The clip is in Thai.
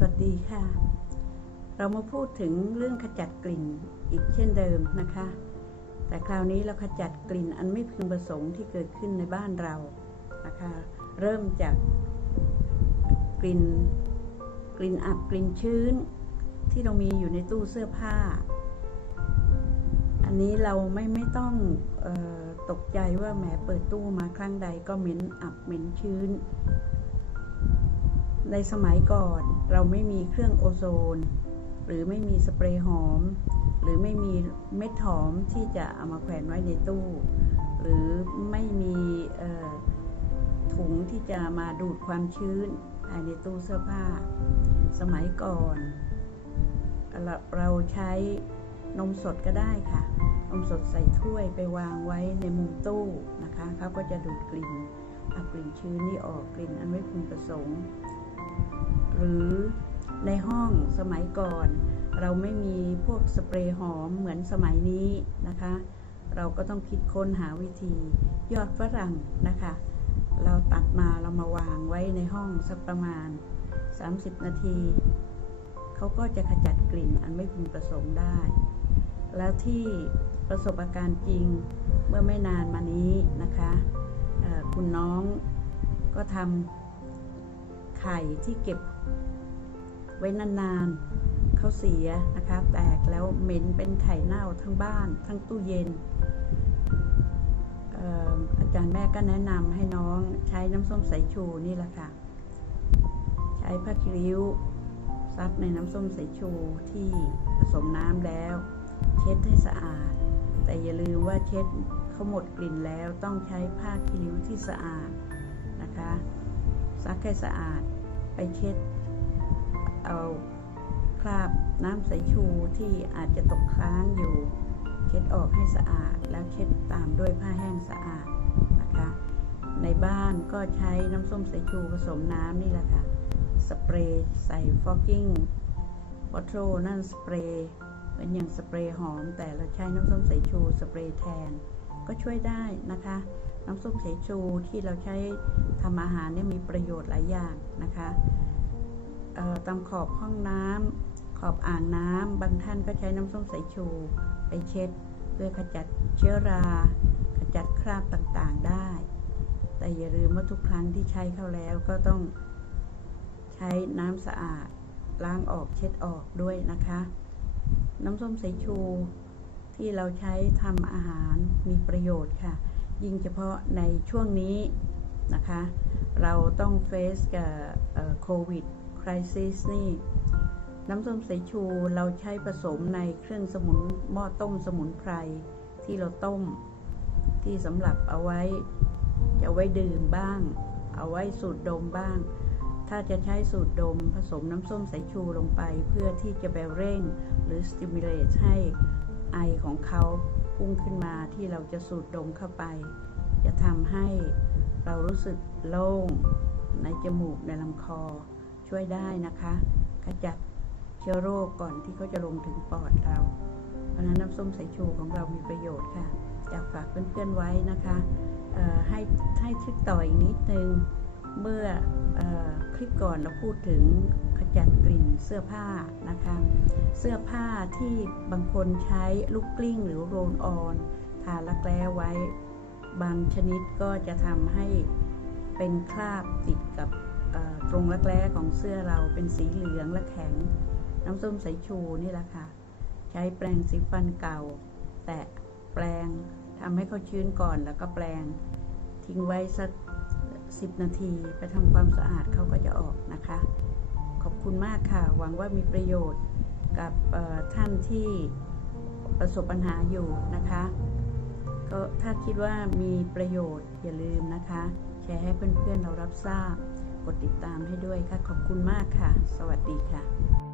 สวัสดีค่ะ เรามาพูดถึงเรื่องขจัดกลิ่นอีกเช่นเดิมนะคะ แต่คราวนี้เราขจัดกลิ่นอันไม่พึงประสงค์ที่เกิดขึ้นในบ้านเรานะคะ เริ่มจากกลิ่นกลิ่นอับกลิ่นชื้น ที่เรามีอยู่ในตู้เสื้อผ้า อันนี้เราไม่ไม่ต้องออตกใจว่าแหมเปิดตู้มาครั้งใดก็เหม็นอับเหม็นชื้น ในสมัยก่อนเราไม่มีเครื่องโอโซน หรือไม่มีสเปรย์หอม หรือไม่มีเม็ดหอมที่จะเอามาแขวนไว้ในตู้ หรือไม่มีถุงที่จะมาดูดความชื้นภายในตู้เสื้อผ้า สมัยก่อน เราเราใช้นมสดก็ได้ค่ะ นมสดใส่ถ้วยไปวางไว้ในมุมตู้นะคะเขาก็จะดูดกลิ่นเอากลิ่นชื้นนี่ออกกลิ่นอันไม่พึงประสงค์ หรือในห้องสมัยก่อน เราไม่มีพวกสเปรย์หอมเหมือนสมัยนี้นะคะ เราก็ต้องคิดค้นหาวิธียอดฝรั่งนะคะ เราตัดมาเรามาวางไว้ในห้องสักประมาณ 30 นาทีเขาก็จะขจัดกลิ่นอันไม่พึงประสงค์ได้ แล้วที่ประสบอาการจริงเมื่อไม่นานมานี้นะคะคุณน้องก็ทำ ไข่ที่เก็บ ไว้นานๆเขาเสียนะคะ แตกแล้วเหม็นเป็นไข่เน่าทั้งบ้าน ทั้งตู้เย็นอาจารย์แม่ก็แนะนำให้น้องใช้น้ำส้มสายชูนี่แหละค่ะ ใช้ผ้าคีริ้วซับในน้ำส้มสายชูที่ผสมน้ำแล้ว เช็ดให้สะอาด แต่อย่าลืมว่าเช็ดเขาหมดกลิ่นแล้วต้องใช้ผ้าคีริ้วที่สะอาดนะคะ ซักให้สะอาด ไปเช็ด เอาคราบน้ำสายชูที่อาจจะตกค้างอยู่ เช็ดออกให้สะอาดแล้วเช็ดตามด้วยผ้าแห้งสะอาดนะคะ ในบ้านก็ใช้น้ำส้มสายชูผสมน้ำนี่แหละค่ะ สเปรย์ใส่ฟอกกิ้งบอทโนั่นสเปรย์เป็นอย่างสเปรย์หอม แต่เราใช้น้ำส้มสายชูสเปรย์แทนก็ช่วยได้นะคะ น้ำส้มสายชูที่เราใช้ทำอาหารเนี่ยมีประโยชน์หลายอย่างนะคะตามขอบห้องน้ำขอบอ่างน้ำบางท่านก็ใช้น้ำส้มสายชู ไปเช็ดเพื่อขจัดเชื้อรา ขจัดคราบต่างๆได้ แต่อย่าลืมว่าทุกครั้งที่ใช้เข้าแล้วก็ต้องใช้น้ำสะอาดล้างออกเช็ดออกด้วยนะคะ น้ำส้มสายชูที่เราใช้ทำอาหารมีประโยชน์ค่ะ ยิ่งเฉพาะในช่วงนี้นะคะ เราต้องเฟสกับโควิดคริสนี่น้ำส้มสายชูเราใช้ผสมในเครื่องสมุนหม้อต้มสมุนไพรที่เราต้มที่สำหรับเอาไว้จะไว้ดื่มบ้าง เอาไว้สูดดมบ้าง ถ้าจะใช้สูตรดมผสมน้ำส้มสายชูลงไป เพื่อที่จะไปเร่งหรือ stimulate ให้ไอของเขา พุ่งขึ้นมาที่เราจะสูดดมเข้าไป จะทำให้เรารู้สึกโล่งในจมูกในลำคอช่วยได้นะคะขจัดเชื้อโรคก่อนที่เขาจะลงถึงปอดเรา เพราะฉะนั้นน้ำส้มสายชูของเรามีประโยชน์ค่ะอยากฝากเพื่อนๆไว้นะคะให้ให้ทึกต่ออีกนิดนึง เมื่อออคลิปก่อนเราพูดถึง จัดกลิ่นเสื้อผ้านะคะ เสื้อผ้าที่บางคนใช้ลูกกลิ้งหรือโรลออนทาลักแร้ไว้ บางชนิดก็จะทำให้เป็นคราบติดกับตรงรักแร้ของเสื้อเราเป็นสีเหลืองและแข็ง น้ำส้มสายชูนี่แหละค่ะ ใช้แปรงสีฟันเก่า แตะแปรงทำให้เขาชื้นก่อนแล้วก็แปรงทิ้งไว้สัก10 นาที ไปทำความสะอาดเขาก็จะออกนะคะ ขอบคุณมากค่ะ หวังว่ามีประโยชน์กับท่านที่ประสบปัญหาอยู่นะคะ ก็ถ้าคิดว่ามีประโยชน์อย่าลืมนะคะ แชร์ให้เพื่อนๆเรารับทราบ กดติดตามให้ด้วยค่ะ ขอบคุณมากค่ะ สวัสดีค่ะ